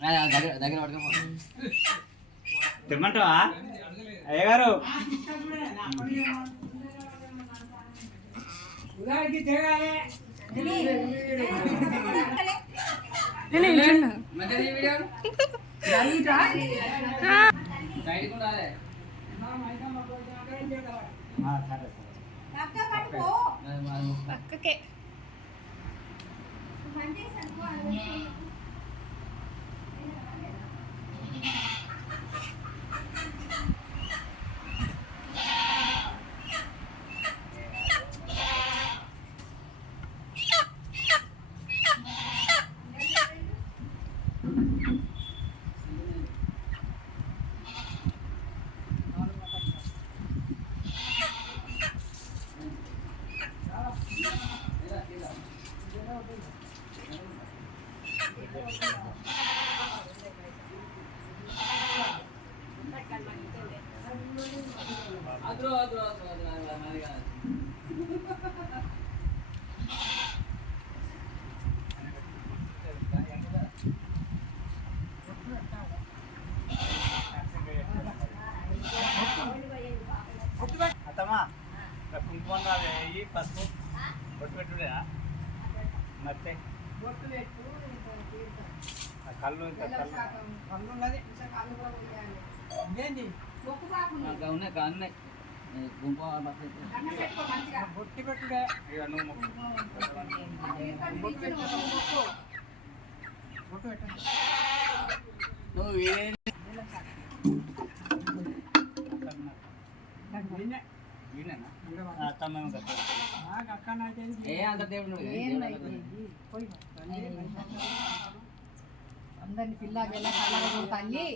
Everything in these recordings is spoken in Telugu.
దగ్గర పట్టుకో తెమ్మంటావా అయ్యగారు? పక్కకే అత్తమ్మా కుంకుమ వేయి పసుపు బొట్టు పెట్టుడా మత్తే కళ్ళు కళ్ళు ఉన్నది ఉన్నాయి గుంపు బొట్టి పెట్టుడే బొట్టు పెట్టండి నువ్వు అందరిని పిల్ల తల్లి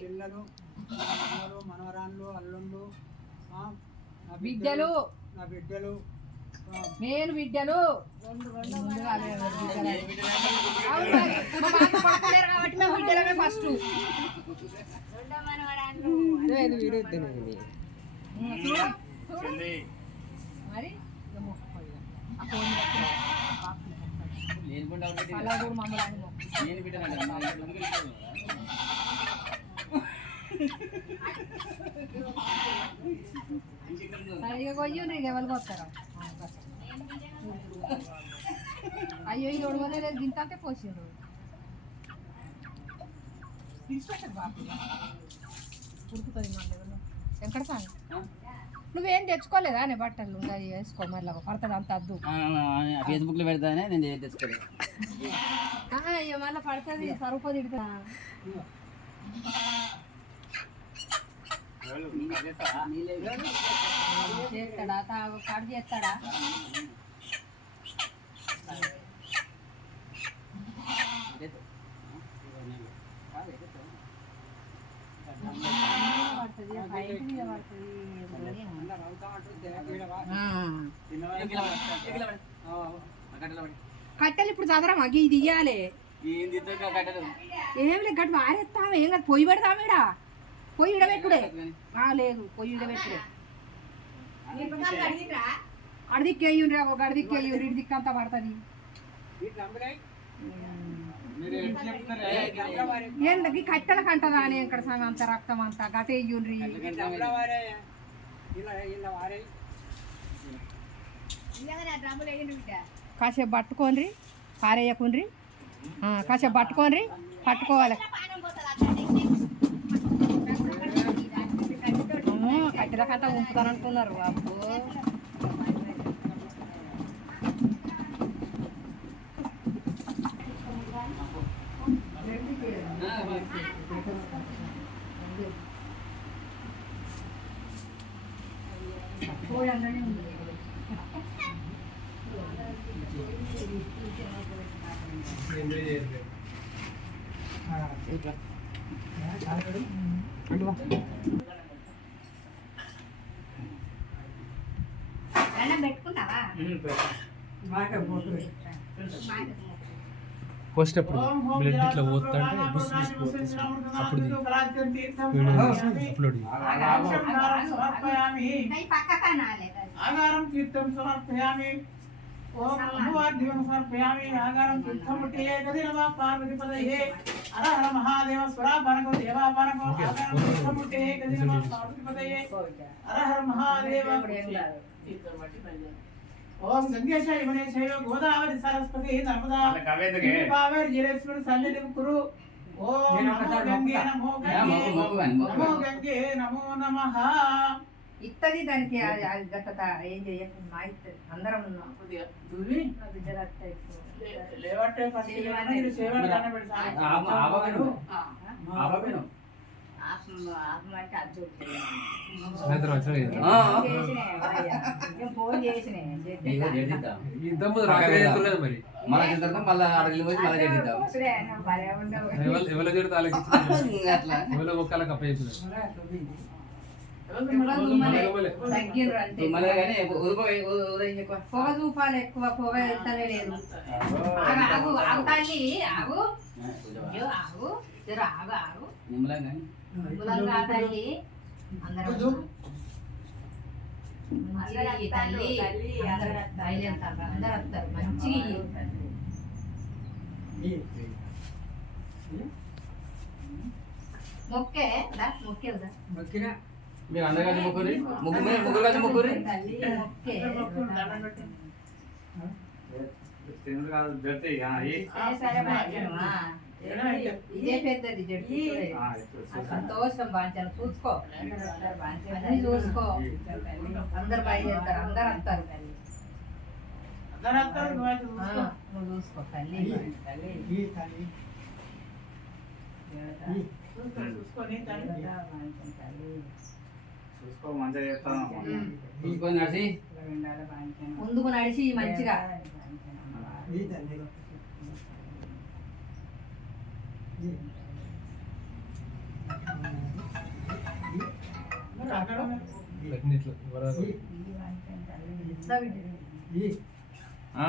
మనవరాళ్ళు అల్లుళ్ళు బిడ్డలు నా బిడ్డలు మేలు బిడ్డలు కాబట్టి మేము బిడ్డలమే ఫస్ట్ మరి ఎవరికి వస్తారా అయ్యో ఈ రోడ్డు వల్ల లేదు గింతంటే పోసిండ్రు తీసుకొచ్చారు బాబు ఉడుకుతుంది మళ్ళీ ఎక్కడ సార్ నువ్వేం తెచ్చుకోలేదా నీ బట్టలు వేసుకో మళ్ళీ పడుతుంది అంత అద్దు ఫేస్బుక్ లో పెడతానే నేను తెచ్చుకోలేదు అయ్యో మళ్ళీ పడుతుంది సరుపు తిడుతా చేస్తాడా కాడు చేస్తాడా కట్టెలు ఇప్పుడు చదరమా ఇది ఇయ్యాలి ఏం లేదు గట్టి వారేస్తాము ఏం కాదు పొయ్యి పెడతామేడా పొయ్యి ఇడబెట్టుడే లేదు పొయ్యి ఇడబెట్టుడే అడిదిక్కేయ్యుండ్రి ఒక అడిదిక్కేయ్యుండ్రి ఇటు దిక్కంతా పడుతుంది ఏంటకి కట్టెల కంటదా అని ఇక్కడ సగం అంత రక్తం అంతా గటేయ్యుండ్రి కాసేపు పట్టుకోండి పారేయకుండ్రి కాసేపు పట్టుకోండి పట్టుకోవాలి కట్టెలకంతా ఉంపుతారనుకున్నారు బాబు ఫస్ట్ అప్పుడు బ్లడ్ ఇట్లా పోతుంటే బుస్ బుస్ పోతుంది అప్పుడు వీడియో చేసి అప్లోడ్ ఓం అమ్మవారి దీవెన సమర్పయామి ఆగారం తీర్థముట్టే గదినమా పార్వతీపదయే హర హర మహాదేవ స్వరాపానకో దేవాపానకో ఆగారం తీర్థముట్టే గదినమా పార్వతీపదయే హర హర మహాదేవ ఓం గంగేశాయ యమునేశాయ గోదావరి సరస్వతి నర్మదా కావేరి జలేశ్వరి సన్నిధి కురు ఓం నమో గంగే నమో గంగే నమో గంగే నమో నమః. ఇత్తది దానికి అది గత ఏం చేయకుండా మా ఇత్తది అందరం ఉన్నాం లేవట్టే ఫస్ట్ ఇది సేవలు కనబడి సాయంత్రం వచ్చాడు ఫోన్ చేసిన ఇంతకుముందు రాత్రి చేస్తున్నది మరి మళ్ళీ తర్వాత మళ్ళీ అడగలు పోయి మళ్ళీ చేద్దాం ఎవరి చేతి తాలకి అట్లా ఎవరి మొక్కలకు అప్ప చెప్పిన తగ్గిర్రు అంతే మళ్ళీ కానీ ఉదయం ఎక్కువ పొగ చూపాలి ఎక్కువ పొగ వెళ్తలే లేదు ఆగు ఆగు ఆగు తల్లి ఆగు అయ్యో ఆగు జర ఆగు ఆగు నిమ్మలం కానీ గులంగా తల్లి అందరం మంచిగా ఈ తల్లి అందరూ బయలుదేరుతారు అందరూ వస్తారు మంచిగా మొక్కే మొక్కే మొక్కినా మీరు అందరు కలిసి ముగ్గురి ముగ్గురు కలిసి ముగ్గురి తల్లి మొక్కే సరే బాగా ఇదే పెద్దది జడ్డు సంతోషం బాంచాను చూసుకో అన్ని చూసుకో అందరు బయలుదేరుతారు అందరు వస్తారు నువ్వు చూసుకో తల్లి తల్లి చూసుకొని నడిచి ముందుకు నడిచి మంచిగా అన్నిట్లో ఆ?